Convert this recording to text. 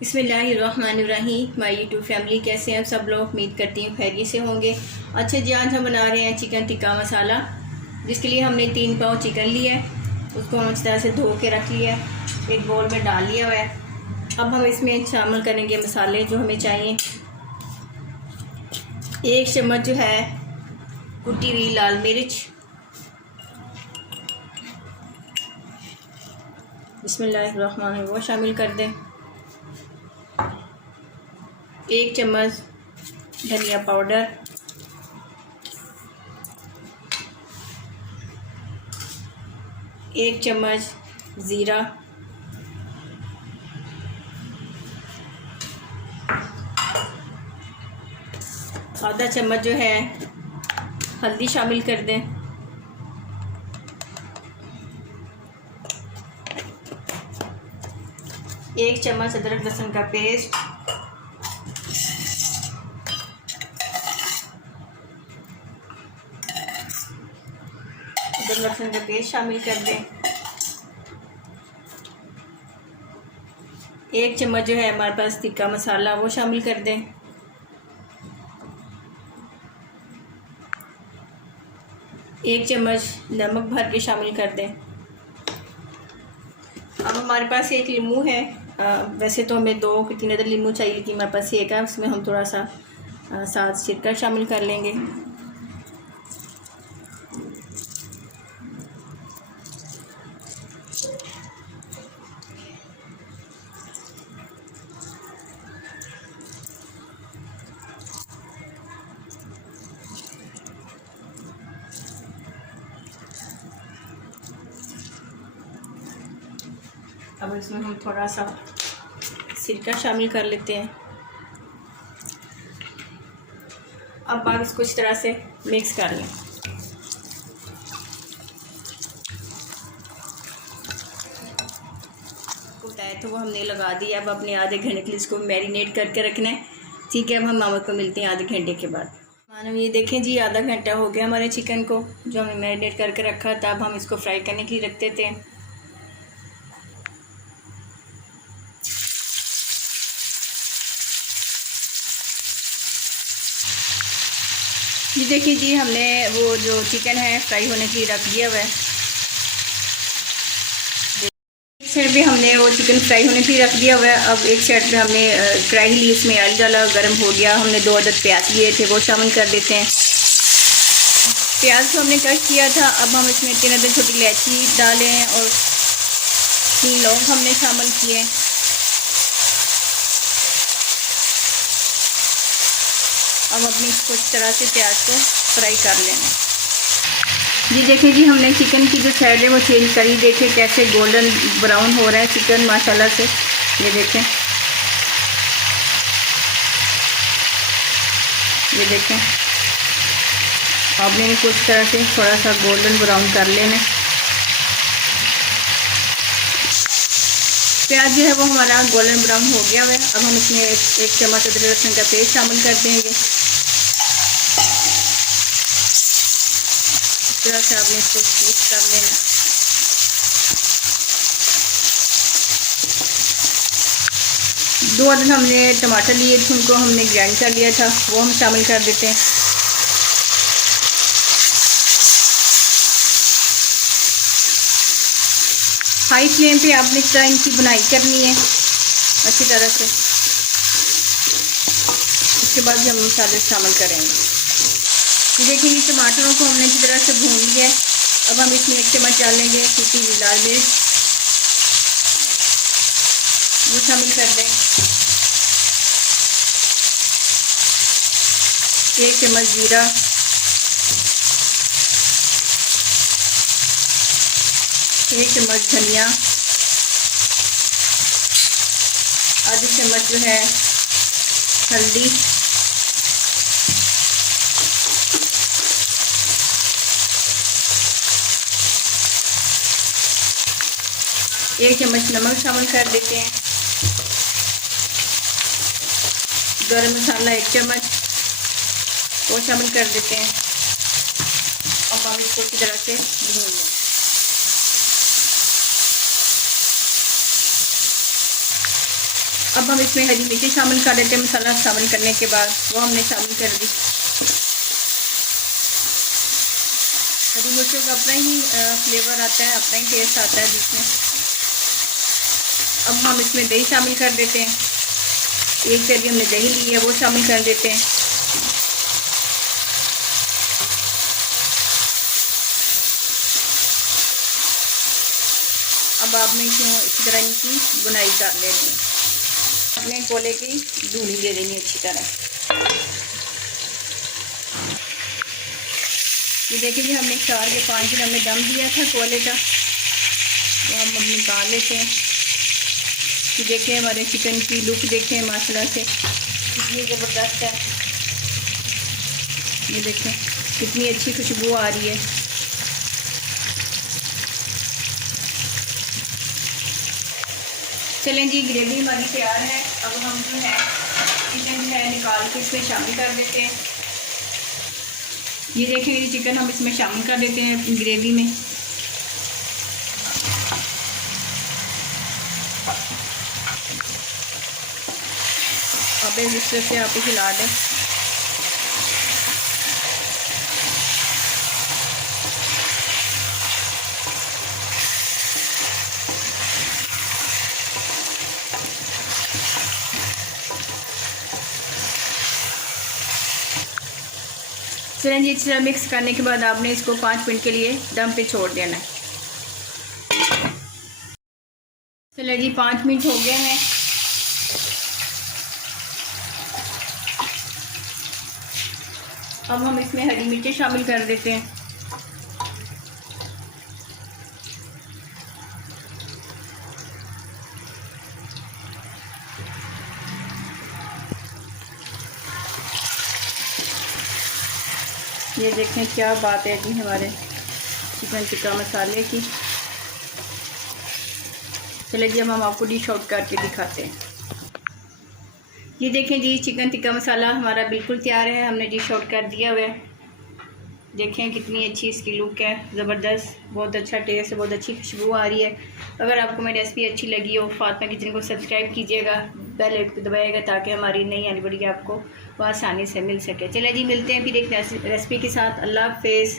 बिस्मिल्लाहिर्रहमानिर्रहीम। My YouTube family, कैसे हैं सब लोग? उम्मीद करती हूँ खैरियत से होंगे। अच्छा जी, आज हम बना रहे हैं चिकन टिक्का मसाला, जिसके लिए हमने 3 पाव चिकन लिया है। उसको हम इस तरह से धो के रख लिया है, एक बोल में डाल लिया हुआ है। अब हम इसमें शामिल करेंगे मसाले जो हमें चाहिए। 1 चम्मच जो है कुटी हुई लाल मिर्च, बिस्मिल्लाहिर्रहमानिर्रहीम, वो शामिल कर दें। 1 चम्मच धनिया पाउडर, 1 चम्मच ज़ीरा, आधा चम्मच जो है हल्दी शामिल कर दें। 1 चम्मच अदरक लहसुन का पेस्ट, अदरक लहसुन का पेस्ट शामिल कर दें। 1 चम्मच जो है हमारे पास टिक्का मसाला, वो शामिल कर दें। 1 चम्मच नमक भर के शामिल कर दें। अब हमारे पास एक लीमू है, वैसे तो हमें 2 कि 3 अदर लीमू चाहिए, लेकिन हमारे पास एक है। उसमें हम थोड़ा सा साथ सिरका शामिल कर लेंगे। अब इसमें हम थोड़ा सा सिरका शामिल कर लेते हैं। अब आप इसको इस तरह से मिक्स कर लें। है तो वो हमने लगा दिया। अब अपने आधे घंटे के लिए इसको मैरिनेट करके रखना है। ठीक है, अब हम मामा को मिलते हैं आधे घंटे के बाद। मानो ये देखें जी, आधा घंटा हो गया हमारे चिकन को जो हमने मैरिनेट करके रखा था। अब हम इसको फ्राई करने के लिए रख देते हैं। जी देखिए जी, हमने वो जो चिकन है फ्राई होने के लिए रख दिया हुआ है। एक साइड पे हमने वो चिकन फ्राई होने के लिए रख दिया हुआ है। अब एक साइड पे हमने कढ़ाई ली, इसमें ऑयल डाला, गर्म हो गया। हमने 2 अदद प्याज लिए थे, वो शामिल कर देते हैं। प्याज को हमने कट किया था। अब हम इसमें 3 अदद छोटी इलायची डालें और 3 लौंग हमने शामिल किए। अब अपनी इसको इस तरह से प्याज को फ्राई कर लेना। जी देखिए जी, हमने चिकन की जो साइड है वो चेंज करी। देखें कैसे गोल्डन ब्राउन हो रहा है चिकन माशाल्लाह से। ये देखें, ये देखें। आपने इनको इस तरह से थोड़ा सा गोल्डन ब्राउन कर लेना। प्याज जो है वो हमारा गोल्डन ब्राउन हो गया हुआ है। अब हम इसमें 1 चम्मच अदरक लहसुन का पेस्ट शामिल कर देंगे। इस तरह से आपने इसको मिक्स कर लेना। दो अदद हमने टमाटर लिए थे, उनको हमने ग्राइंड कर लिया था, वो हम शामिल कर देते हैं। हाई फ्लेम पे आपने इस तरह इनकी बुनाई करनी है अच्छी तरह से। उसके बाद हम मसाले शामिल करेंगे। देखिए, टमाटरों को हमने अच्छी तरह से भून लिया है। अब हम इसमें 1 चम्मच डालेंगे कुटी हुई लाल मिर्च, वो शामिल कर दें। 1 चम्मच जीरा, 1 चम्मच धनिया, आधी चम्मच जो है हल्दी, 1 चम्मच नमक शामिल कर देते हैं। गरम मसाला 1 चम्मच, वो शामिल कर देते हैं। अब हम इसको अच्छी तरह से भून लें। अब हम इसमें हरी मिर्ची शामिल कर देते हैं। मसाला शामिल करने के बाद वो हमने शामिल कर दी। हरी मिर्चों का अपना ही फ्लेवर आता है, अपना ही टेस्ट आता है जिसमें। अब हम इसमें दही शामिल कर देते हैं। एक सेरवी हमने दही ली है, वो शामिल कर देते हैं। अब आपने इसी तरह इनकी बुनाई कर लेनी है। अपने कोले की धूनी दे देनी अच्छी तरह। ये देखिए जी, हमने 4 के 5 दिन हमने दम दिया था कोले का, तो हम अब निकाल लेते हैं। कि देखें हमारे चिकन की लुक देखें माशाल्लाह से कितनी ज़बरदस्त है। ये देखें कितनी अच्छी खुशबू आ रही है। चलें जी, ग्रेवी हमारी तैयार है। अब हम जो है चिकन जो है निकाल के इसमें शामिल कर देते हैं। ये देखें ये चिकन हम इसमें शामिल कर देते हैं ग्रेवी में। अब इस तरह से आप हिला दें। चलें जी, इस तरह मिक्स करने के बाद आपने इसको 5 मिनट के लिए दम पे छोड़ देना है। चलें जी, 5 मिनट हो गए हैं। अब हम इसमें हरी मिर्चें शामिल कर देते हैं। ये देखें क्या बात है जी हमारे चिकन टिक्का मसाले की। चलिए जी, अब हम आपको डिश आउट करके दिखाते हैं। ये देखें जी, चिकन टिक्का मसाला हमारा बिल्कुल तैयार है। हमने डिश आउट कर दिया हुआ है। देखें कितनी अच्छी इसकी लुक है, ज़बरदस्त, बहुत अच्छा टेस्ट है, बहुत अच्छी खुशबू आ रही है। अगर आपको मेरी रेसिपी अच्छी लगी हो, फातिमा किचन को सब्सक्राइब कीजिएगा, बेल आइकन को दबाइएगा ताकि हमारी नई आने वाली आपको वो आसानी से मिल सके। चलिए जी, मिलते हैं फिर एक रेसिपी के साथ। अल्लाह हाफ़िज़।